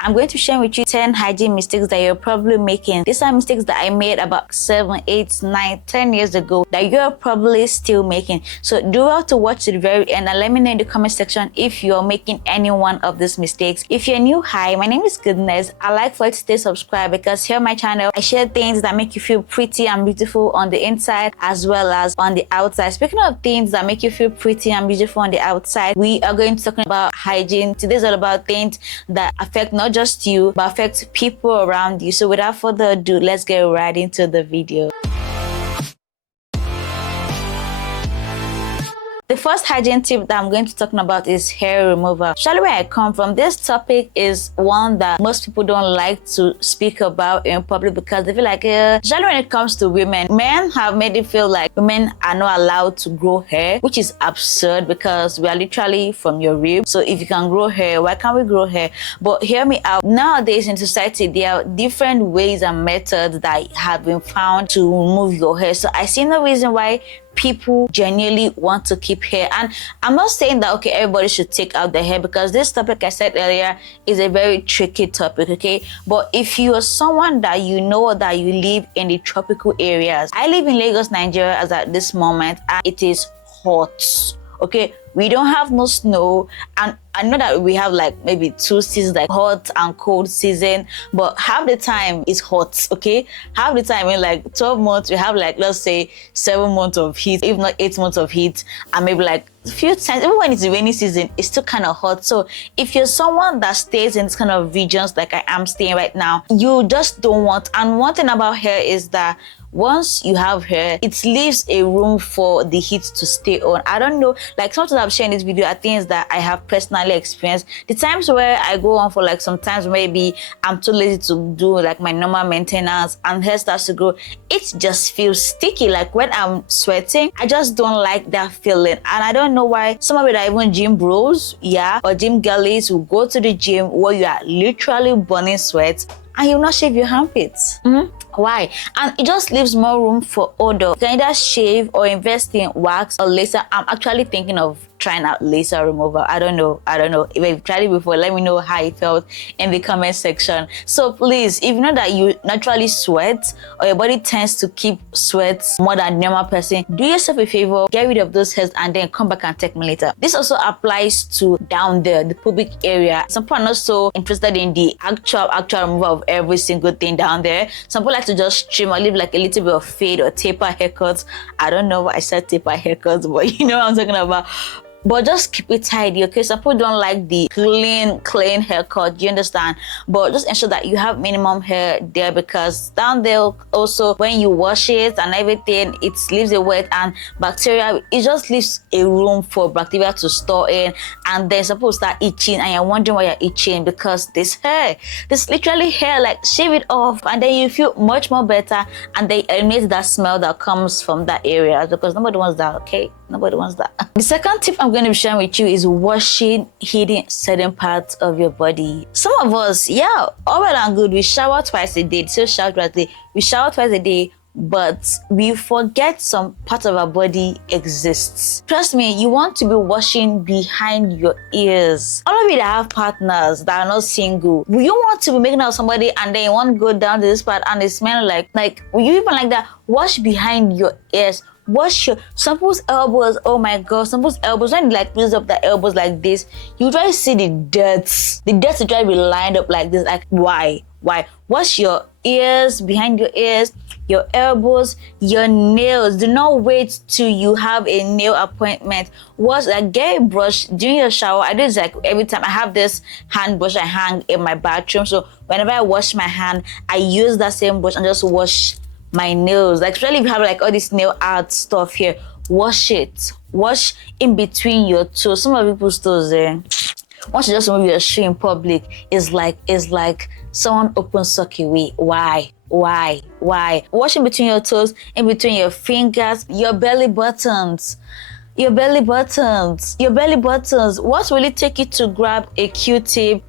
I'm going to share with you 10 hygiene mistakes that you're probably making. These are mistakes that I made about 7, 8, 9, 10 years ago that you're probably still making. So do well to watch to the very end and let me know in the comment section if you're making any one of these mistakes. If you're new, hi, my name is Goodness. I like for you to stay subscribed because here on my channel, I share things that make you feel pretty and beautiful on the inside as well as on the outside. Speaking of things that make you feel pretty and beautiful on the outside, we are going to talk about hygiene. Today's all about things that affect not just you but affect people around you. So without further ado, let's get right into the video. The first hygiene tip that I'm going to talk about is hair removal. Actually, where I come from, this topic is one that most people don't like to speak about in public because they feel like, especially when it comes to women, men have made it feel like women are not allowed to grow hair, which is absurd because we are literally from your rib. So if you can grow hair, why can't we grow hair? But hear me out. Nowadays in society, there are different ways and methods that have been found to remove your hair. So I see no reason why people genuinely want to keep hair. And I'm not saying that, okay, everybody should take out their hair because this topic, I said earlier, is a very tricky topic, okay? But if you are someone that you know that you live in the tropical areas, I live in Lagos, Nigeria as at this moment, and it is hot, okay? We don't have no snow, and I know that we have like maybe 2 seasons, like hot and cold season, but half the time it's hot, okay? Half the time in like 12 months, we have like, let's say 7 months of heat, if not 8 months of heat, and maybe like a few times, even when it's the rainy season, it's still kind of hot. So if you're someone that stays in this kind of regions like I am staying right now, you just don't want. And one thing about hair is that once you have hair, it leaves a room for the heat to stay on. I don't know, like sometimes I'm sharing this video are things that I have personally experienced. The times where I go on for like sometimes maybe I'm too lazy to do like my normal maintenance and hair starts to grow, it just feels sticky. Like when I'm sweating, I just don't like that feeling. And I don't know why some of it are even gym bros, yeah, or gym girlies who go to the gym where you are literally burning sweat and you'll not shave your armpits. Why? And it just leaves more room for odor. You can either shave or invest in wax or laser. I'm actually thinking of trying out laser removal. I don't know. If you've tried it before, let me know how it felt in the comment section. So please, if you know that you naturally sweat or your body tends to keep sweat more than normal person, do yourself a favor, get rid of those hairs and then come back and take me later. This also applies to down there, the pubic area. Some people are not so interested in the actual removal of every single thing down there. Some people like to just trim or leave like a little bit of fade or taper haircuts. I don't know why I said taper haircuts, but you know what I'm talking about. But just keep it tidy, okay? Some people don't like the clean haircut, you understand? But just ensure that you have minimum hair there because down there also, when you wash it and everything, it leaves a wet and bacteria, it just leaves a room for bacteria to store in, and then some people start itching and you're wondering why you're itching because this hair, this literally hair, like shave it off and then you feel much more better and they eliminate that smell that comes from that area because nobody wants that, okay? Nobody wants that. The second tip I'm going to be sharing with you is washing hidden certain parts of your body. Some of us, yeah, all well and good, we shower twice a day. So shower twice a day. We shower twice a day, but we forget some part of our body exists. Trust me, you want to be washing behind your ears. All of you that have partners that are not single, will you want to be making out with somebody and then you want to go down to this part and they smell like will you even like that? Wash behind your ears. Wash your, some people's elbows, oh my god, some people's elbows, when you like raise up the elbows like this, you try to see the dirt. The dirt will try to be lined up like this, like why? Wash your ears, behind your ears, your elbows, your nails. Do not wait till you have a nail appointment. Wash, like get a brush during your shower. I do this like every time. I have this hand brush I hang in my bathroom. So whenever I wash my hand, I use that same brush and just wash my nails. Like especially if you have like all this nail art stuff here, wash it. Wash in between your toes. Some of people's toes there, once you just remove your shoe in public, it's like someone open sock away. Why? Wash in between your toes, in between your fingers, your belly buttons. Your belly buttons. Your belly buttons. What will it take you to grab a Q-tip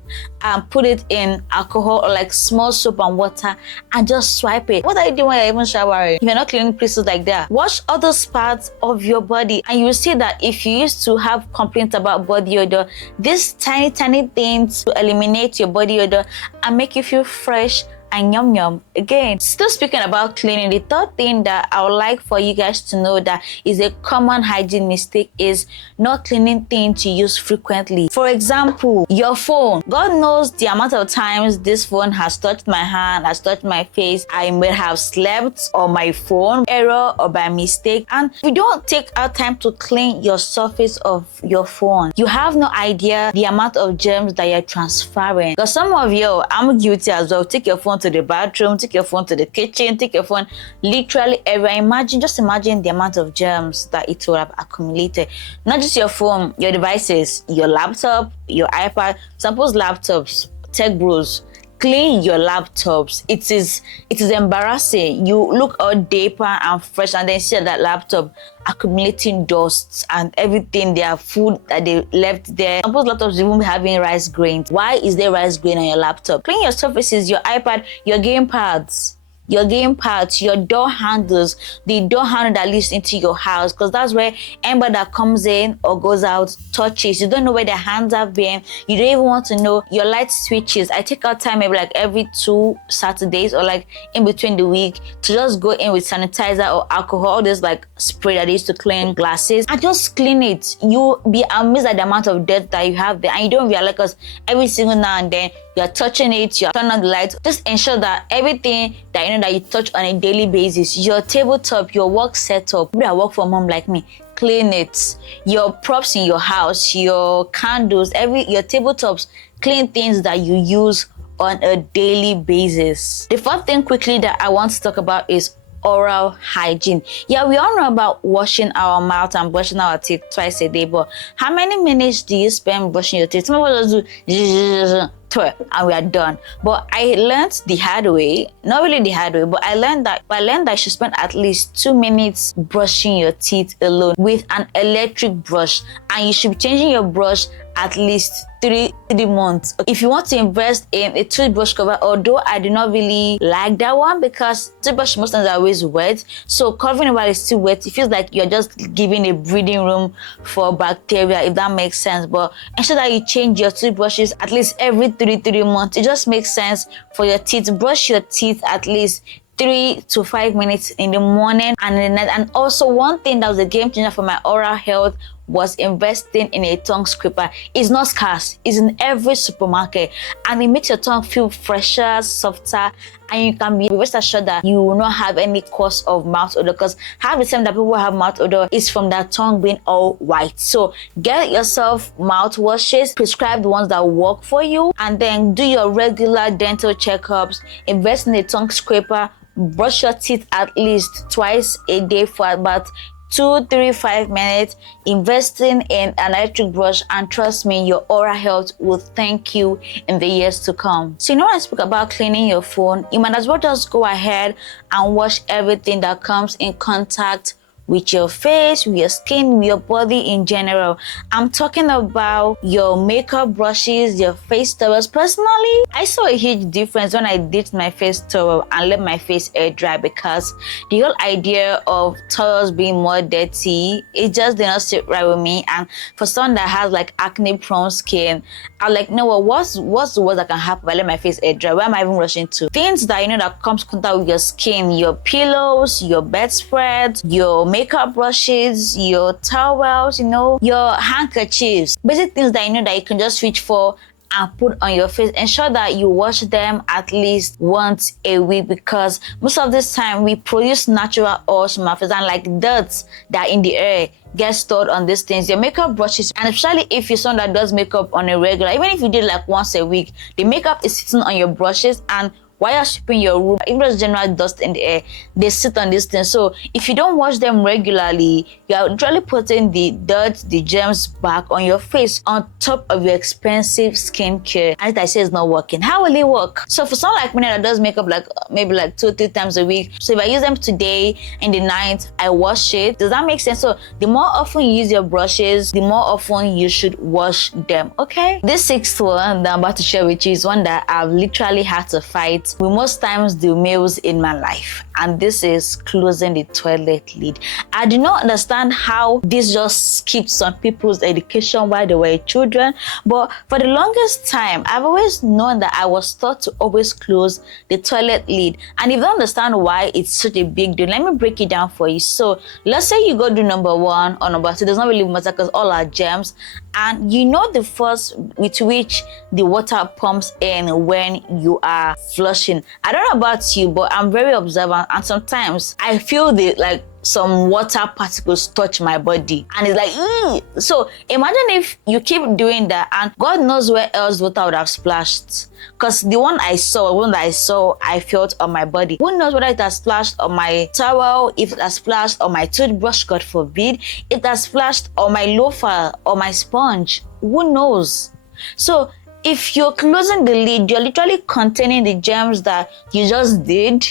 and put it in alcohol or like small soap and water and just swipe it? What are you doing when you're even showering? If you're not cleaning places like that, wash other parts of your body, and you'll see that if you used to have complaints about body odor, these tiny things to eliminate your body odor and make you feel fresh and yum yum. Again, still speaking about cleaning, the third thing that I would like for you guys to know that is a common hygiene mistake is not cleaning things you use frequently. For example, your phone. God knows the amount of times this phone has touched my hand, has touched my face. I may have slept on my phone, error or by mistake, and if you don't take out time to clean your surface of your phone, you have no idea the amount of germs that you're transferring. Because some of you, I'm guilty as well, take your phone to the bathroom, take your phone to the kitchen, take your phone literally everywhere. Just imagine the amount of germs that it will have accumulated. Not just your phone, your devices, your laptop, your iPad. Suppose laptops, tech bros, clean your laptops. It is embarrassing. You look all dapper and fresh and then see that laptop accumulating dust and everything, their food that they left there. Suppose laptops you won't be having rice grains. Why is there rice grain on your laptop? Clean your surfaces, your iPad, your game pads, your door handles, the door handle that leads into your house, because that's where anybody that comes in or goes out touches. You don't know where their hands have been. You don't even want to know. Your light switches. I take out time maybe like every 2 Saturdays or like in between the week to just go in with sanitizer or alcohol, this like spray that is to clean glasses, and just clean it. You'll be amazed at the amount of dirt that you have there, and you don't realize because every single now and then you're touching it, you're turning on the lights. Just ensure that everything that you know that you touch on a daily basis, your tabletop, your work setup, people that work from home like me, clean it. Your props in your house, your candles, your tabletops, clean things that you use on a daily basis. The fourth thing quickly that I want to talk about is oral hygiene. Yeah, we all know about washing our mouth and brushing our teeth twice a day, but how many minutes do you spend brushing your teeth? Some of us just do and we are done. But I learned the hard way, not really the hard way, but I learned that I should spend at least 2 minutes brushing your teeth alone with an electric brush, and you should be changing your brush at least 3 months. If you want to invest in a toothbrush cover, although I do not really like that one because toothbrush most times are always wet, so covering it while it's still wet, it feels like you're just giving a breathing room for bacteria, if that makes sense. But ensure that you change your toothbrushes at least every 3 months. It just makes sense for your teeth. Brush your teeth at least 3 to 5 minutes in the morning and in the night. And also one thing that was a game changer for my oral health was investing in a tongue scraper. It's not scarce, it's in every supermarket, and it makes your tongue feel fresher, softer, and you can be rest assured that you will not have any cause of mouth odor, because half the time that people have mouth odor is from their tongue being all white. So get yourself mouthwashes, prescribe the ones that work for you, and then do your regular dental checkups. Invest in a tongue scraper. Brush your teeth at least twice a day for about 2, 3, 5 minutes, investing in an electric brush, and trust me, your oral health will thank you in the years to come. So when I speak about cleaning your phone, you might as well just go ahead and wash everything that comes in contact with your face, with your skin, with your body in general. I'm talking about your makeup brushes, your face towels. Personally, I saw a huge difference when I dipped my face towel and let my face air dry, because the whole idea of towels being more dirty, it just did not sit right with me. And for someone that has like acne prone skin, I'm like, no, what's the worst that can happen if I let my face air dry? Where am I even rushing to? Things that that comes in contact with your skin, your pillows, your bedspreads, your makeup brushes, your towels, your handkerchiefs, basic things that that you can just reach for and put on your face. Ensure that you wash them at least once a week, because most of this time we produce natural oils from our face, and like dirt that are in the air get stored on these things. Your makeup brushes, and especially if you're someone that does makeup on a regular, even if you did like once a week, the makeup is sitting on your brushes, and while you're sweeping your room, even there's general dust in the air, they sit on this thing. So if you don't wash them regularly, you're literally putting the dirt, the germs back on your face on top of your expensive skincare. And I say it's not working. How will it work? So for someone like me that does makeup like maybe like 2-3 times a week, so if I use them today in the night, I wash it. Does that make sense? So the more often you use your brushes, the more often you should wash them. Okay, this sixth one that I'm about to share with you is one that I've literally had to fight with most times the males in my life, and this is closing the toilet lid. I do not understand how this just skipped some people's education while they were children, but for the longest time I've always known that I was taught to always close the toilet lid. And if you don't understand why it's such a big deal, let me break it down for you. So let's say you go do number 1 or number 2, does not really matter because all are germs, and you know the force with which the water pumps in when you are flushing. I don't know about you, but I'm very observant, and sometimes I feel the like some water particles touch my body and it's like, ew. So imagine if you keep doing that, and God knows where else water would have splashed, because the one I saw I felt on my body. Who knows whether it has splashed on my towel, if it has splashed on my toothbrush, God forbid, it has splashed on my loafer or my sponge. Who knows? So if you're closing the lid, you're literally containing the germs that you just did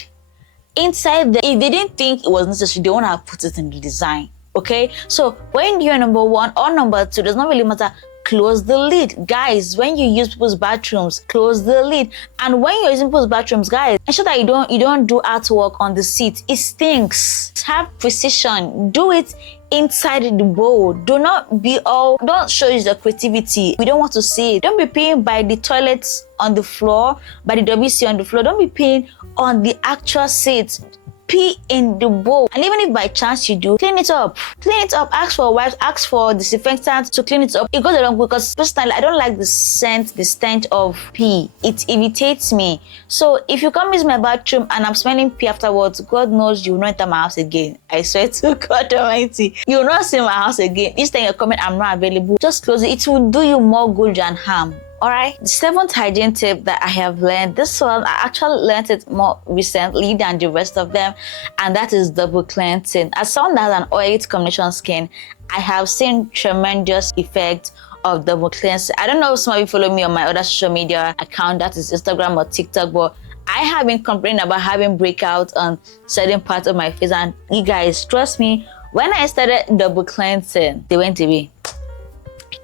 inside there. If they didn't think it was necessary, they won't have put it in the design. Okay, so when you're number 1 or number 2, does not really matter, close the lid. Guys, when you use people's bathrooms, close the lid. And when you're using people's bathrooms, guys, ensure that you don't do artwork on the seat. It stinks. Have precision. Do it inside the bowl. Don't show your creativity. We don't want to see it. Don't be peeing by the toilets on the floor, by the WC on the floor. Don't be peeing on the actual seat. Pee in the bowl. And even if by chance you do, clean it up. Clean it up. Ask for wipes, ask for disinfectant to clean it up. It goes along, because personally I don't like the stench of pee. It irritates me. So if you come use my bathroom and I'm smelling pee afterwards, God knows you will not enter my house again. I swear to God Almighty, you will not see my house again. This time you're coming, I'm not available. Just close it. It will do you more good than harm. Alright, the 7th hygiene tip that I have learned, this one I actually learned it more recently than the rest of them, and that is double cleansing. As someone that has an oily combination skin, I have seen tremendous effect of double cleansing. I don't know if some of you follow me on my other social media account, that is Instagram or TikTok, but I have been complaining about having breakouts on certain parts of my face, and you guys, trust me, when I started double cleansing, they went away.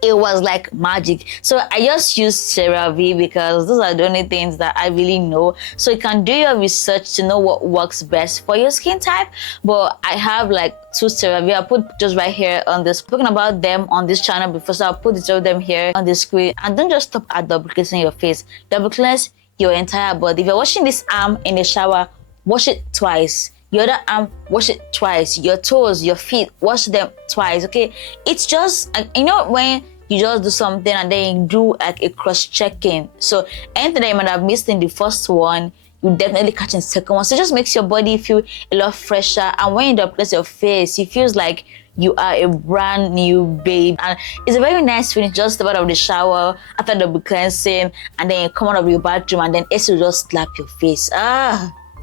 It was like magic. So I just use CeraVe because those are the only things that I really know. So you can do your research to know what works best for your skin type. But I have like 2 CeraVe. I'll put just right here on this. Talking about them on this channel before, so I'll put the 2 of them here on the screen. And don't just stop at double cleansing your face. Double cleanse your entire body. If you're washing this arm in the shower, wash it twice. Your other arm, wash it twice. Your toes, your feet, wash them twice. Okay, it's just you know when you just do something and then you do like a cross-checking. So anything that you might have missed in the first one, you definitely catch in the second one. So it just makes your body feel a lot fresher. And when you double cleanse your face, it feels like you are a brand new babe. And it's a very nice feeling just out of the shower after double cleansing, and then you come out of your bathroom and then it will just slap your face.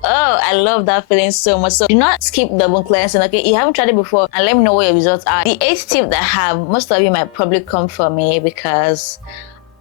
Oh, I love that feeling so much. So do not skip double cleansing, okay? You haven't tried it before, and let me know what your results are. The 8th tip that I have, most of you might probably come for me because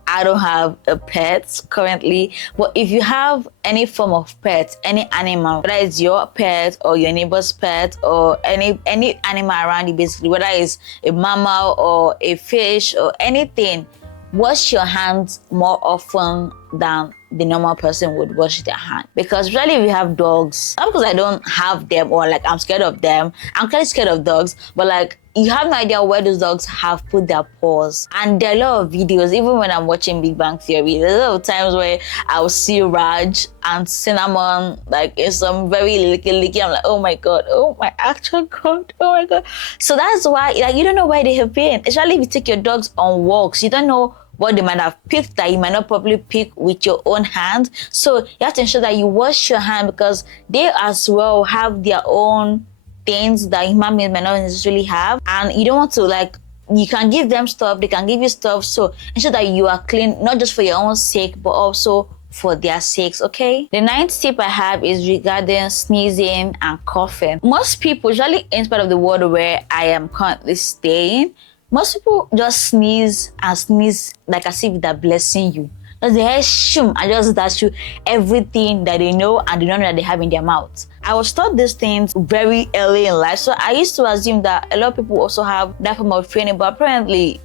I don't have a pet currently. But if you have any form of pet, any animal, whether it's your pet or your neighbor's pet or any animal around you, basically, whether it's a mammal or a fish or anything, wash your hands more often than the normal person would wash their hand. Because really, if you have dogs, not because I don't have them or like I'm scared of them, I'm kind of scared of dogs, but like you have no idea where those dogs have put their paws. And there are a lot of videos, even when I'm watching Big Bang Theory, there's a lot of times where I'll see Raj and Cinnamon like in some very licky. I'm like, oh my God, oh my actual God, oh my God. So that's why like you don't know where they have been. Especially if you take your dogs on walks, you don't know what they might have picked that you might not probably pick with your own hand. So you have to ensure that you wash your hand, because they as well have their own things that human beings might not necessarily have. And you don't want to like, you can give them stuff, they can give you stuff. So ensure that you are clean, not just for your own sake, but also for their sakes, okay? The ninth tip I have is regarding sneezing and coughing. Most people, usually in part of the world where I am currently staying, most people just sneeze and sneeze like as if they're blessing you. Just the hair shoom and just dash you everything that they know and they don't know that they have in their mouth. I was taught these things very early in life, so I used to assume that a lot of people also have that form of training, but apparently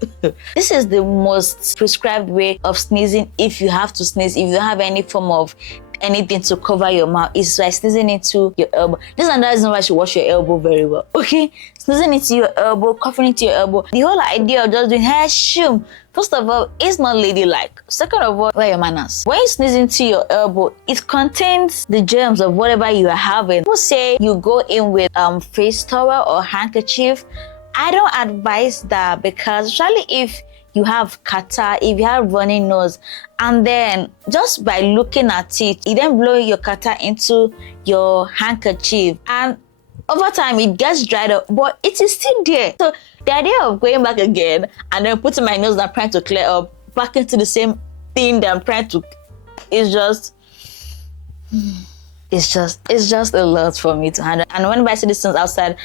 this is the most prescribed way of sneezing if you have to sneeze, if you don't have any form of anything to cover your mouth. It's like sneezing into your elbow. This is another reason why you should wash your elbow very well, okay? Sneezing into your elbow, coughing into your elbow. The whole idea of just doing hair shoom, first of all, it's not ladylike. Second of all, where are your manners? When you sneeze into your elbow, it contains the germs of whatever you are having. People say you go in with face towel or handkerchief. I don't advise that, because especially if you have catarrh, if you have running nose, and then just by looking at it, you then blow your catarrh into your handkerchief, and over time it gets dried up, but it is still there. So the idea of going back again and then putting my nose that I'm trying to clear up back into the same thing that I'm trying to, is just, it's just a lot for me to handle. And whenever I see these things outside,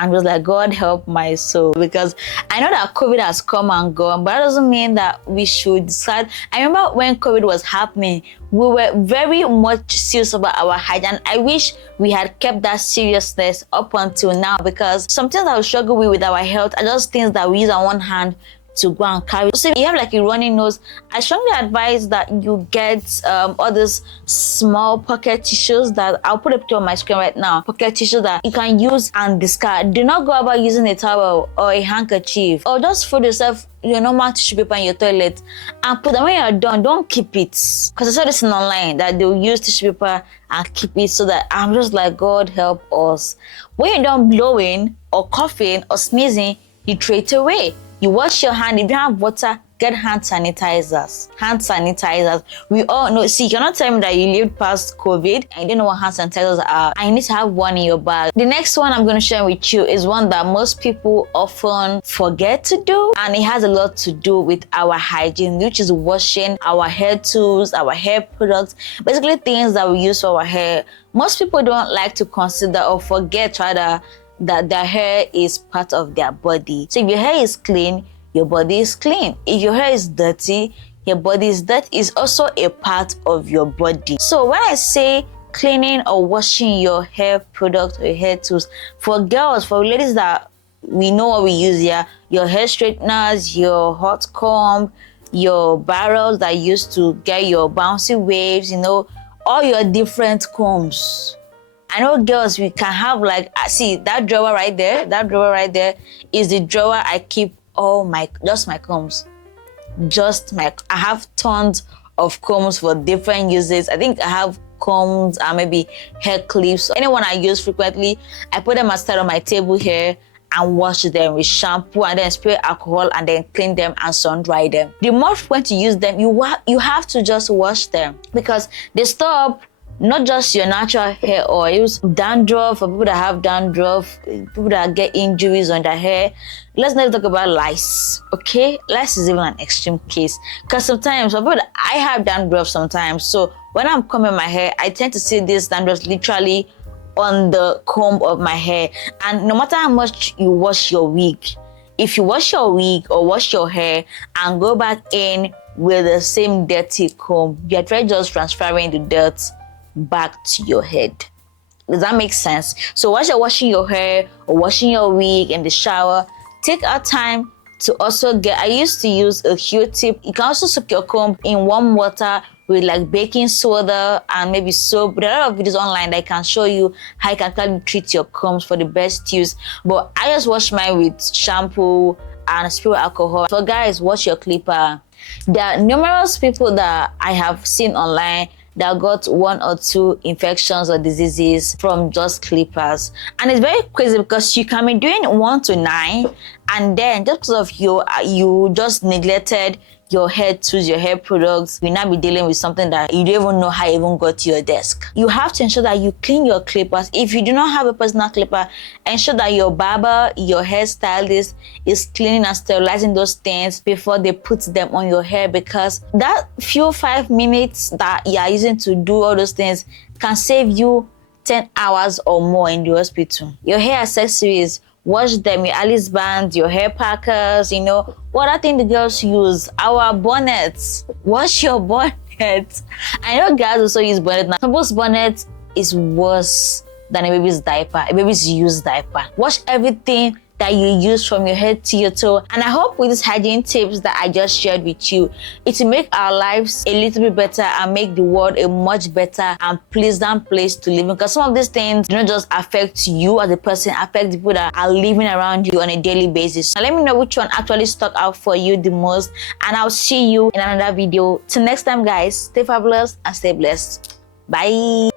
I'm just like, God help my soul, because I know that COVID has come and gone, but that doesn't mean that we should decide. I remember when COVID was happening, we were very much serious about our hygiene. I wish we had kept that seriousness up until now, because some things that we struggle with our health are just things that we use on one hand to go and carry. So if you have like a running nose, I strongly advise that you get all these small pocket tissues that I'll put a picture on my screen right now. Pocket tissues that you can use and discard. Do not go about using a towel or a handkerchief, or just fold yourself your normal tissue paper in your toilet and put them. When you're done, don't keep it, because I saw this in online that they'll use tissue paper and keep it, so that I'm just like, God help us. When you're done blowing or coughing or sneezing, you throw it away. You wash your hand. If you don't have water, get hand sanitizers. Hand sanitizers. We all know. See, you cannot tell me that you lived past COVID and you don't know what hand sanitizers are. I need to have one in your bag. The next one I'm going to share with you is one that most people often forget to do, and it has a lot to do with our hygiene, which is washing our hair tools, our hair products, basically things that we use for our hair. Most people don't like to consider or forget rather that their hair is part of their body. So if your hair is clean, your body is clean. If your hair is dirty, your body is dirty. It's also a part of your body. So when I say cleaning or washing your hair product or your hair tools, for girls, for ladies that we know what we use here, your hair straighteners, your hot comb, your barrels that you use to get your bouncy waves, you know, all your different combs. I know girls, we can have like, see that drawer right there, is the drawer I keep all my, just my combs. I have tons of combs for different uses. I think I have combs and maybe hair clips. Anyone I use frequently, I put them aside on my table here and wash them with shampoo and then spray alcohol and then clean them and sun dry them. The more frequent you use them, you have to just wash them, because they stop not just your natural hair oils, dandruff, for people that have dandruff, people that get injuries on their hair. Let's not talk about lice, okay? Lice is even an extreme case, because sometimes, for people that, I have dandruff sometimes, so when I'm combing my hair, I tend to see this dandruff literally on the comb of my hair. And no matter how much you wash your wig, if you wash your wig or wash your hair and go back in with the same dirty comb, you're just transferring the dirt back to your head. Does that make sense? So once you're washing your hair or washing your wig in the shower, take our time to also get, I used to use a Q-tip. You can also soak your comb in warm water with like baking soda and maybe soap. There are a lot of videos online that can show you how you can kind of treat your combs for the best use. But I just wash mine with shampoo and spray alcohol. So guys, wash your clipper. There are numerous people that I have seen online that got 1 or 2 infections or diseases from just clippers. And it's very crazy, because you can be doing 1 to 9 and then just because of you just neglected your hair tools, your hair products, you'll not be dealing with something that you don't even know how it even got to your desk. You have to ensure that you clean your clippers. If you do not have a personal clipper, ensure that your barber, your hairstylist is cleaning and sterilizing those things before they put them on your hair, because that few 5 minutes that you are using to do all those things can save you 10 hours or more in the hospital. Your hair accessories, wash them, your Alice bands, your hair packers, you know, what other thing the girls use? Our bonnets. Wash your bonnet. I know guys also use bonnet now. People's bonnet is worse than a baby's diaper, a baby's used diaper. Wash everything that you use from your head to your toe. And I hope with these hygiene tips that I just shared with you, it will make our lives a little bit better and make the world a much better and pleasant place to live in. Because some of these things do not just affect you as a person, affect the people that are living around you on a daily basis. Now let me know which one actually stuck out for you the most, and I'll see you in another video. Till next time guys, stay fabulous and stay blessed. Bye.